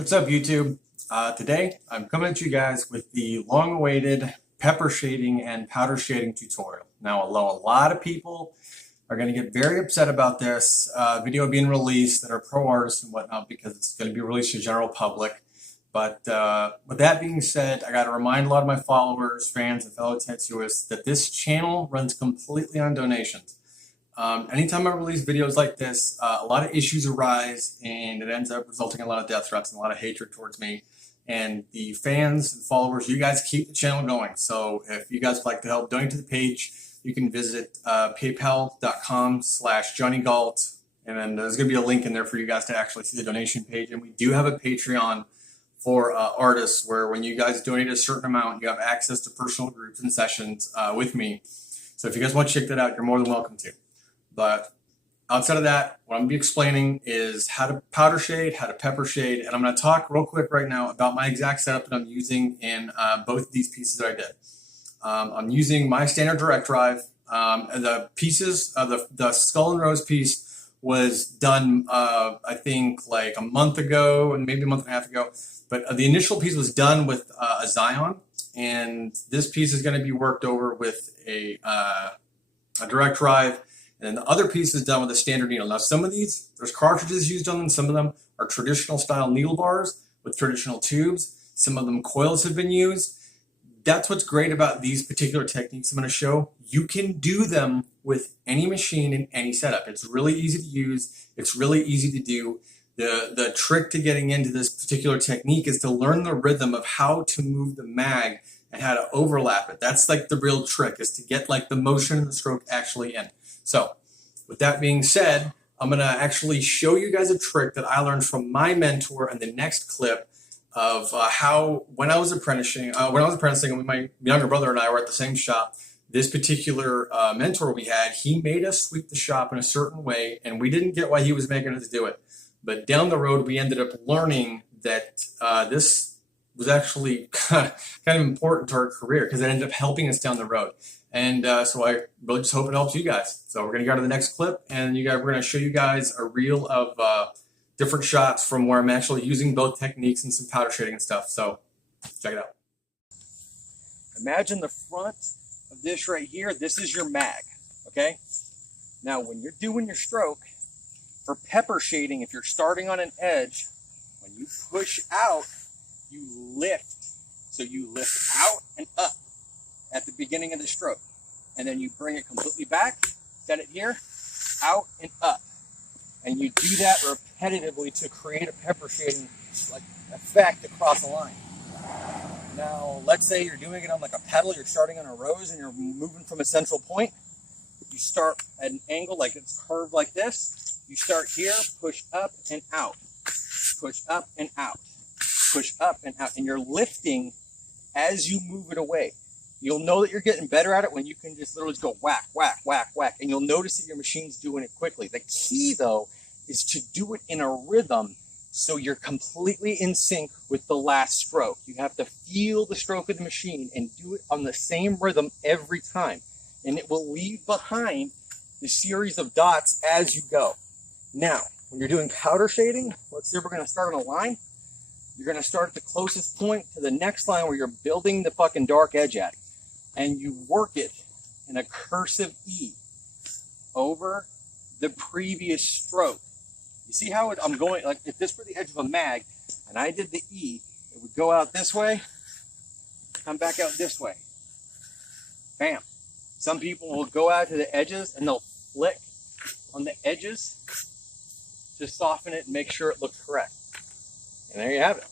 What's up, YouTube? Today I'm coming at you guys with the long-awaited pepper shading and powder shading tutorial. Now, although a lot of people are going to get very upset about this video being released that are pro artists and whatnot because it's going to be released to the general public. But with that being said, I got to remind a lot of my followers, fans, and fellow tattooists that this channel runs completely on donations. Anytime I release videos like this, a lot of issues arise and it ends up resulting in a lot of death threats and a lot of hatred towards me. And the fans and followers, you guys keep the channel going. So if you guys would like to help donate to the page, you can visit paypal.com/JohnnyGault. And then there's going to be a link in there for you guys to actually see the donation page. And we do have a Patreon for artists where when you guys donate a certain amount, you have access to personal groups and sessions with me. So if you guys want to check that out, you're more than welcome to. But outside of that, what I'm going to be explaining is how to powder shade, how to pepper shade, and I'm going to talk real quick right now about my exact setup that I'm using in both of these pieces that I did. I'm using my standard direct drive. The pieces, the skull and rose piece was done, I think, like a month ago and maybe a month and a half ago. But the initial piece was done with a Zion, and this piece is going to be worked over with a direct drive. And the other piece is done with a standard needle. Now, some of these, there's cartridges used on them. Some of them are traditional style needle bars with traditional tubes. Some of them coils have been used. That's what's great about these particular techniques I'm going to show. You can do them with any machine in any setup. It's really easy to use. It's really easy to do. The trick to getting into this particular technique is to learn the rhythm of how to move the mag and how to overlap it. That's like the real trick, is to get like the motion and the stroke actually in. So with that being said, I'm going to actually show you guys a trick that I learned from my mentor in the next clip of how when I was apprenticing and my younger brother and I were at the same shop, this particular mentor we had, he made us sweep the shop in a certain way, and we didn't get why he was making us do it. But down the road, we ended up learning that this was actually kind of important to our career because it ended up helping us down the road. And so I really just hope it helps you guys. So we're going to go to the next clip, and we're going to show you guys a reel of different shots from where I'm actually using both techniques and some powder shading and stuff. So check it out. Imagine the front of this right here. This is your mag, okay? Now, when you're doing your stroke, for pepper shading, if you're starting on an edge, when you push out, you lift. So you lift out and up at the beginning of the stroke, and then you bring it completely back, set it here, out and up, and you do that repetitively to create a pepper shading like effect across the line. Now, let's say you're doing it on like a pedal, you're starting on a rose and you're moving from a central point. You start at an angle like it's curved like this. You start here, push up and out, push up and out, push up and out, and you're lifting as you move it away. You'll know that you're getting better at it when you can just literally go whack, whack, whack, whack, and you'll notice that your machine's doing it quickly. The key, though, is to do it in a rhythm so you're completely in sync with the last stroke. You have to feel the stroke of the machine and do it on the same rhythm every time, and it will leave behind the series of dots as you go. Now, when you're doing powder shading, let's say we're going to start on a line. You're going to start at the closest point to the next line where you're building the fucking dark edge at. And you work it in a cursive E over the previous stroke. You see how I'm going, like if this were the edge of a mag and I did the E, it would go out this way, come back out this way. Bam. Some people will go out to the edges and they'll flick on the edges to soften it and make sure it looks correct. And there you have it.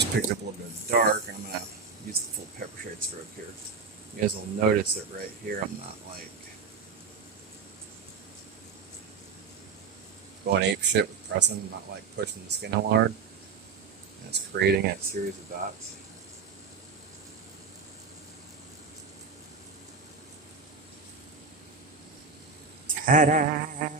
just picked up a little bit of dark, and I'm gonna use the full pepper shade stroke here. You guys will notice that right here I'm not like going ape shit with pressing. I'm not like pushing the skin hard. And it's creating a series of dots. Ta-da!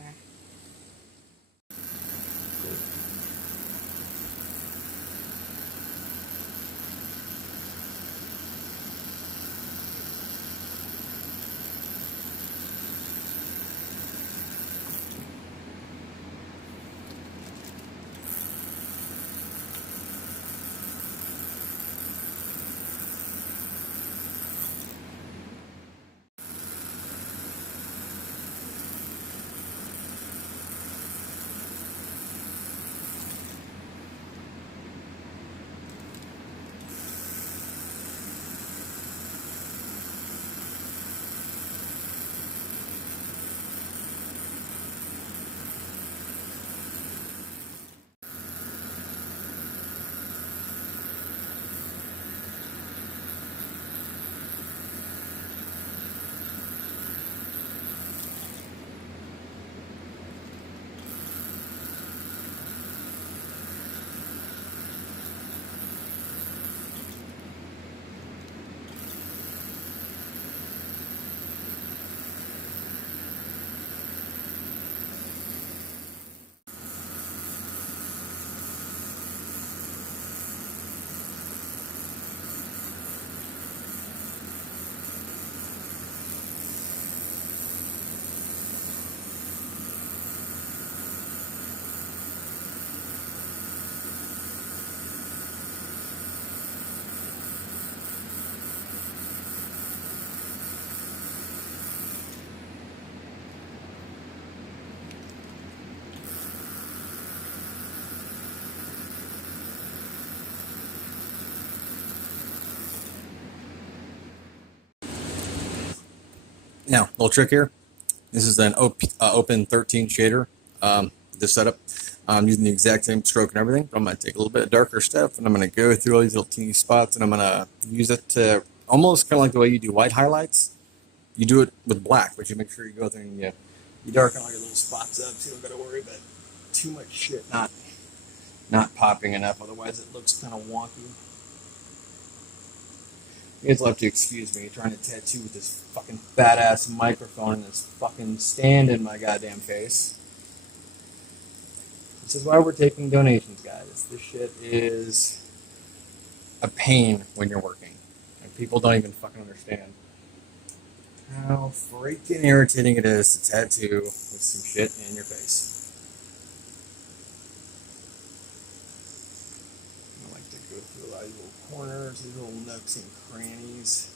Now, little trick here. This is an open 13 shader. This setup, I'm using the exact same stroke and everything. But I'm going to take a little bit of darker stuff, and I'm going to go through all these little teeny spots, and I'm going to use it to almost kind of like the way you do white highlights. You do it with black, but you make sure you go through and you darken all your little spots up, so you don't got to worry about too much shit not popping enough. Otherwise, it looks kind of wonky. You guys will have to excuse me trying to tattoo with this fucking badass microphone and this fucking stand in my goddamn face. This is why we're taking donations, guys. This shit is a pain when you're working. And people don't even fucking understand how freaking irritating it is to tattoo with some shit in your face. I like to go through a lot of these little corners, these little nooks and crannies.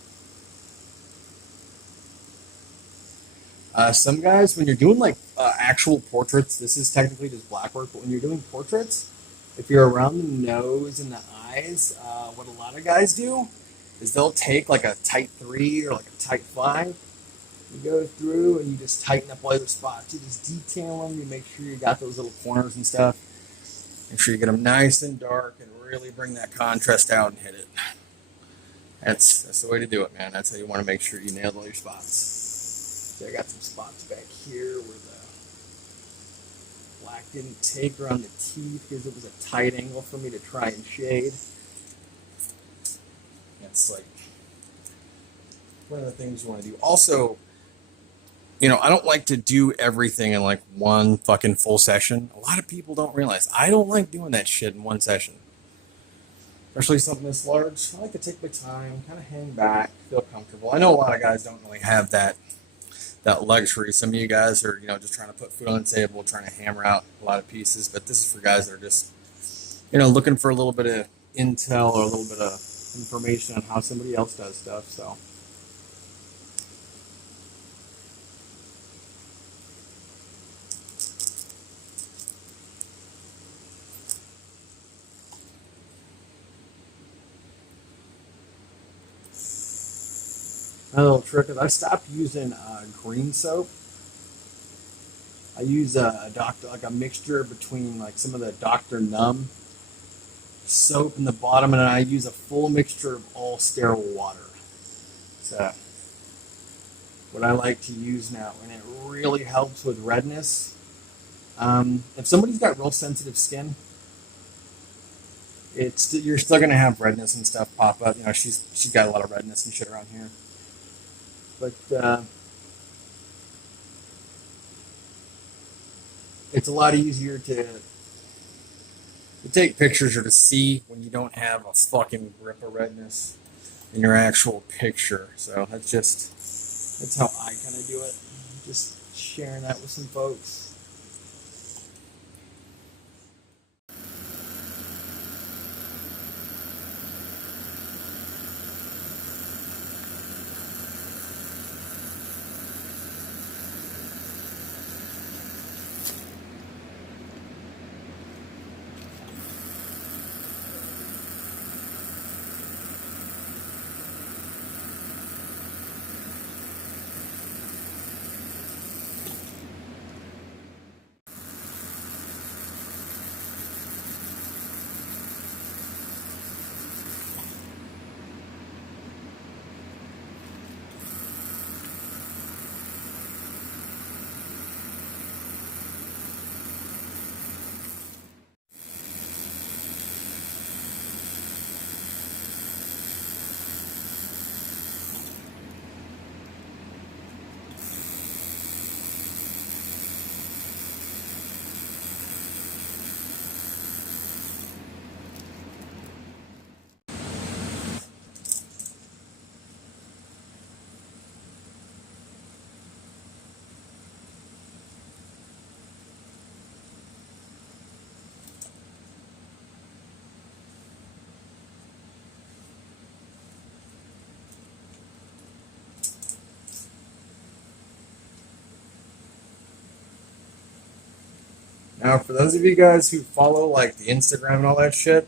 Some guys, when you're doing like actual portraits, this is technically just black work, but when you're doing portraits, if you're around the nose and the eyes, what a lot of guys do is they'll take like a tight 3 or like a tight 5. You go through and you just tighten up all your spots. You just detail them. You make sure you got those little corners and stuff. Make sure you get them nice and dark and really bring that contrast out and hit it. That's the way to do it, man. That's how you want to make sure you nail all your spots. So I got some spots back here where the black didn't take around the teeth because it was a tight angle for me to try and shade. That's like one of the things you want to do. Also, I don't like to do everything in like one fucking full session. A lot of people don't realize I don't like doing that shit in one session. Especially something this large. I like to take my time, kind of hang back, feel comfortable. I know a lot of guys don't really have that luxury. Some of you guys are, just trying to put food on the table, trying to hammer out a lot of pieces. But this is for guys that are just, looking for a little bit of intel or a little bit of information on how somebody else does stuff. So. A little trick is I stopped using green soap. I use a mixture between like some of the Dr. Numb soap in the bottom, and I use a full mixture of all sterile water. So what I like to use now, and it really helps with redness. If somebody's got real sensitive skin, you're still gonna have redness and stuff pop up. You know, she's got a lot of redness and shit around here, but it's a lot easier to take pictures or to see when you don't have a fucking grip of redness in your actual picture. So that's how I kind of do it. Just sharing that with some folks. Now, for those of you guys who follow like the Instagram and all that shit,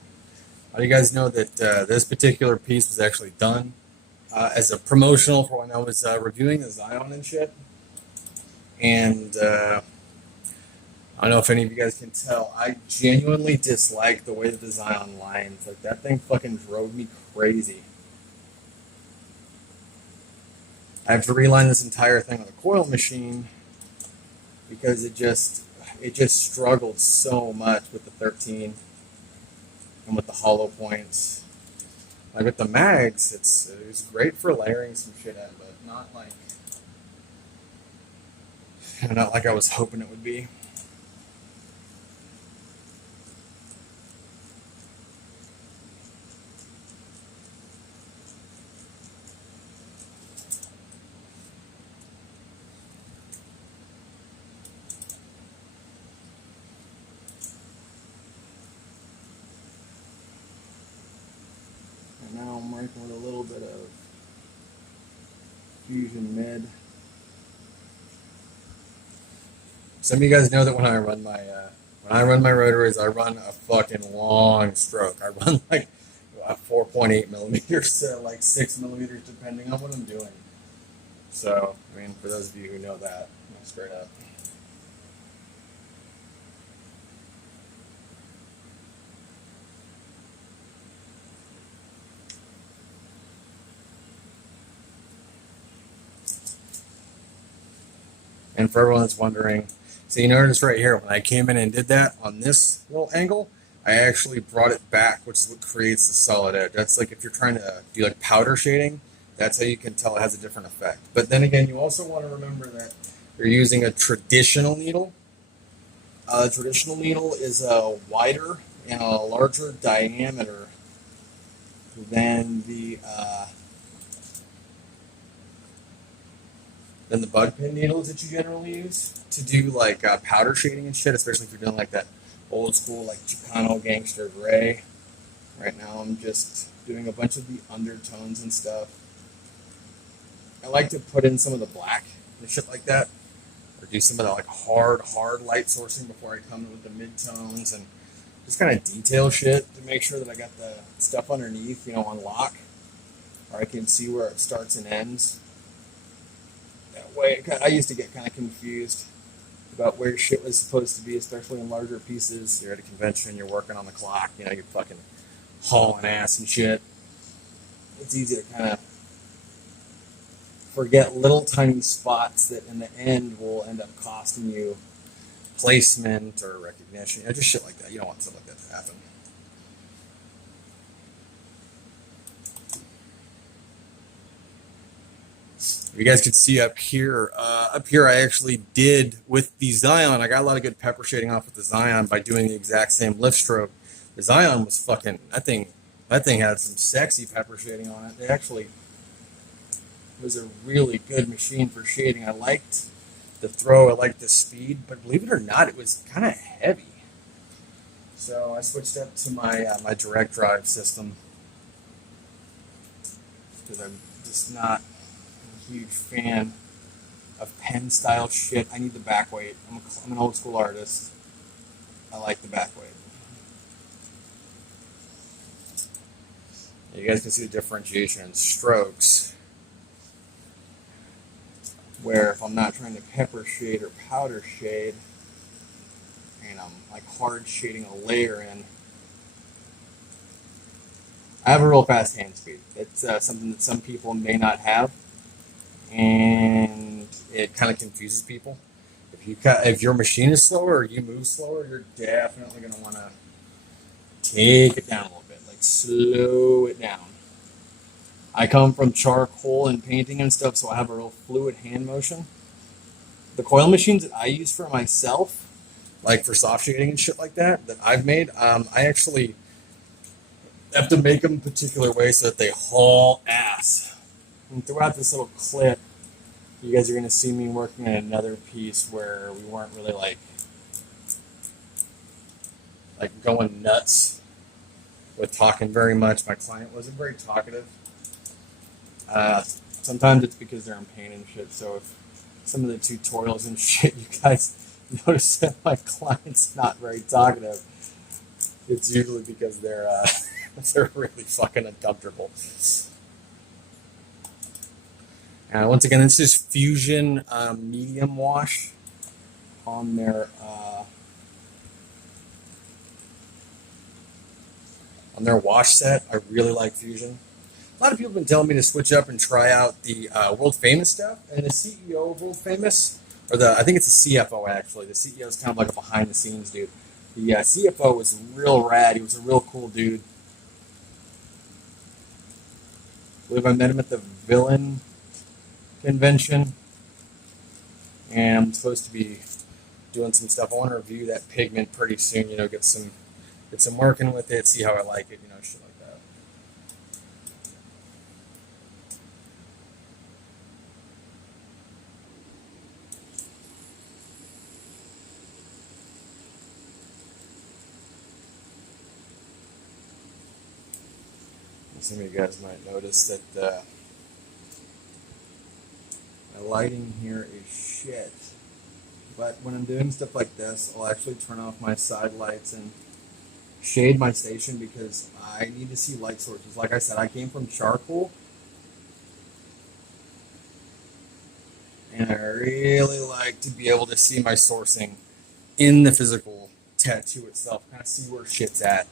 how do you guys know that this particular piece was actually done as a promotional for when I was reviewing the Zion and shit? And I don't know if any of you guys can tell, I genuinely dislike the way the Zion lines. Like, that thing fucking drove me crazy. I have to reline this entire thing on a coil machine because it just struggled so much with the 13 and with the hollow points. Like with the mags, it's great for layering some shit at, but not like I was hoping it would be. And now I'm working with a little bit of Fusion Mid. Some of you guys know that when I run my rotaries, I run a fucking long stroke. I run like 4.8 millimeters to like 6 millimeters, depending on what I'm doing. So, I mean, for those of you who know that, straight up. And for everyone that's wondering, so you notice right here, when I came in and did that on this little angle, I actually brought it back, which is what creates the solid edge. That's like if you're trying to do like powder shading, that's how you can tell it has a different effect. But then again, you also want to remember that you're using a traditional needle. A traditional needle is wider and a larger diameter than the bud pin needles that you generally use to do like powder shading and shit, especially if you're doing like that old school like Chicano gangster gray. Right now I'm just doing a bunch of the undertones and stuff. I like to put in some of the black and shit like that, or do some of the like hard light sourcing before I come in with the midtones, and just kind of detail shit to make sure that I got the stuff underneath, on lock, or I can see where it starts and ends. That way, I used to get kind of confused about where shit was supposed to be, especially in larger pieces. You're at a convention, you're working on the clock, you fucking hauling ass and shit, it's easy to kind of forget little tiny spots that in the end will end up costing you placement or recognition. Just shit like that. You don't want stuff like that to happen. You guys can see up here. I actually did with the Zion. I got a lot of good pepper shading off with the Zion by doing the exact same lift stroke. The Zion was fucking that thing. That thing had some sexy pepper shading on it. It actually was a really good machine for shading. I liked the throw. I liked the speed, but believe it or not, it was kind of heavy. So I switched up to my my direct drive system because I'm just not a huge fan of pen style shit. I need the back weight. I'm an old school artist. I like the back weight. You guys can see the differentiation in strokes, where if I'm not trying to pepper shade or powder shade, and I'm like hard shading a layer in, I have a real fast hand speed. It's something that some people may not have, and it kind of confuses people. If your machine is slower or you move slower, you're definitely going to want to take it down a little bit, like slow it down. I come from charcoal and painting and stuff, so I have a real fluid hand motion. The coil machines that I use for myself, like for soft shading and shit like that I've made, I actually have to make them a particular way so that they haul ass. And throughout this little clip, you guys are going to see me working on another piece where we weren't really like going nuts with talking very much. My client wasn't very talkative. Sometimes it's because they're in pain and shit. So if some of the tutorials and shit, you guys notice that my client's not very talkative, it's usually because they're they're really fucking uncomfortable. Once again, this is Fusion medium wash on their wash set. I really like Fusion. A lot of people have been telling me to switch up and try out the World Famous stuff. And the CEO of World Famous, I think it's the CFO actually. The CEO is kind of like a behind the scenes dude. The CFO was real rad. He was a real cool dude. I believe I met him at the Villain convention, and I'm supposed to be doing some stuff. I want to review that pigment pretty soon. Get some working with it, see how I like it. Shit like that. Some of you guys might notice that my lighting here is shit. But when I'm doing stuff like this, I'll actually turn off my side lights and shade my station because I need to see light sources. Like I said, I came from charcoal, and I really like to be able to see my sourcing in the physical tattoo itself, kind of see where shit's at.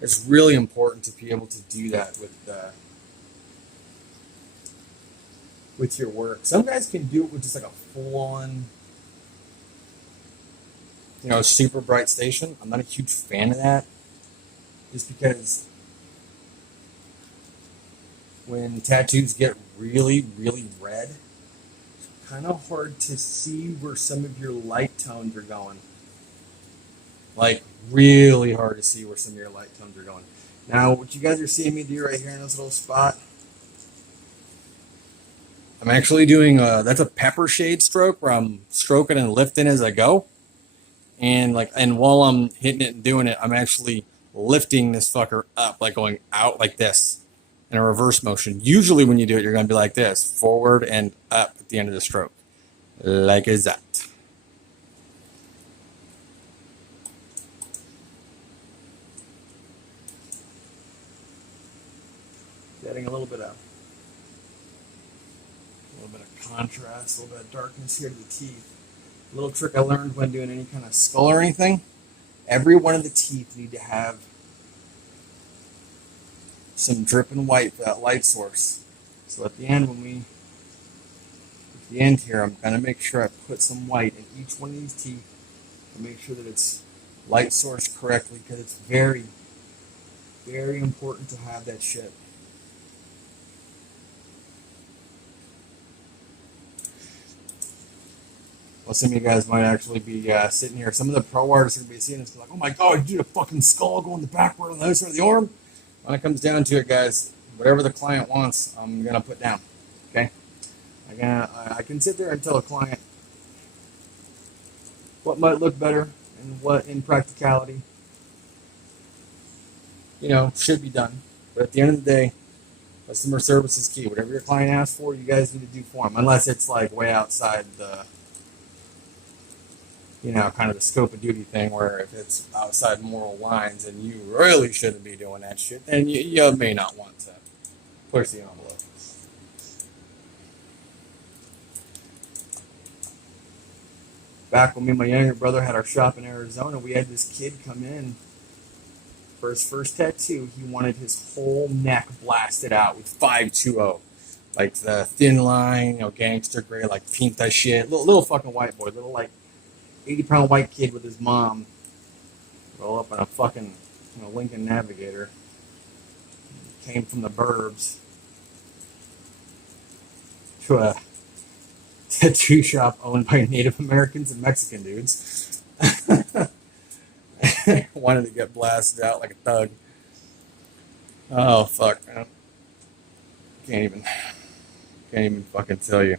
It's really important to be able to do that with your work. Some guys can do it with just like a full-on, super bright station. I'm not a huge fan of that, just because when tattoos get really, really red, it's kind of hard to see where some of your light tones are going. Like, really hard to see where some of your light tones are going. Now, what you guys are seeing me do right here in this little spot, I'm actually doing that's a pepper shade stroke where I'm stroking and lifting as I go. And while I'm hitting it and doing it, I'm actually lifting this fucker up, like going out like this in a reverse motion. Usually when you do it, you're going to be like this, forward and up at the end of the stroke. Like that. Getting a little bit of contrast, a little bit of darkness here to the teeth. A little trick I learned when doing any kind of skull or anything. Every one of the teeth need to have some dripping white for that light source. So at the end, at the end here, I'm gonna make sure I put some white in each one of these teeth and make sure that it's light sourced correctly, because it's very, very important to have that shit. Well, some of you guys might actually be sitting here. Some of the pro artists are going to be seeing this, like, oh my god, you did a fucking skull going the backward on the other side of the arm. When it comes down to it, guys, whatever the client wants, I'm going to put down. Okay? I can sit there and tell a client what might look better and what, in practicality, should be done. But at the end of the day, customer service is key. Whatever your client asks for, you guys need to do for them, unless it's like way outside the, kind of the scope of duty thing, where if it's outside moral lines and you really shouldn't be doing that shit, then you may not want to push the envelope. Back when me and my younger brother had our shop in Arizona, we had this kid come in for his first tattoo. He wanted his whole neck blasted out with 520. Like the thin line, gangster gray, like pinta shit. Little fucking white boy, little like 80-pound white kid with his mom. Roll up in a fucking Lincoln Navigator. Came from the burbs to a tattoo shop owned by Native Americans and Mexican dudes. Wanted to get blasted out like a thug. Oh fuck, man. Can't even fucking tell you.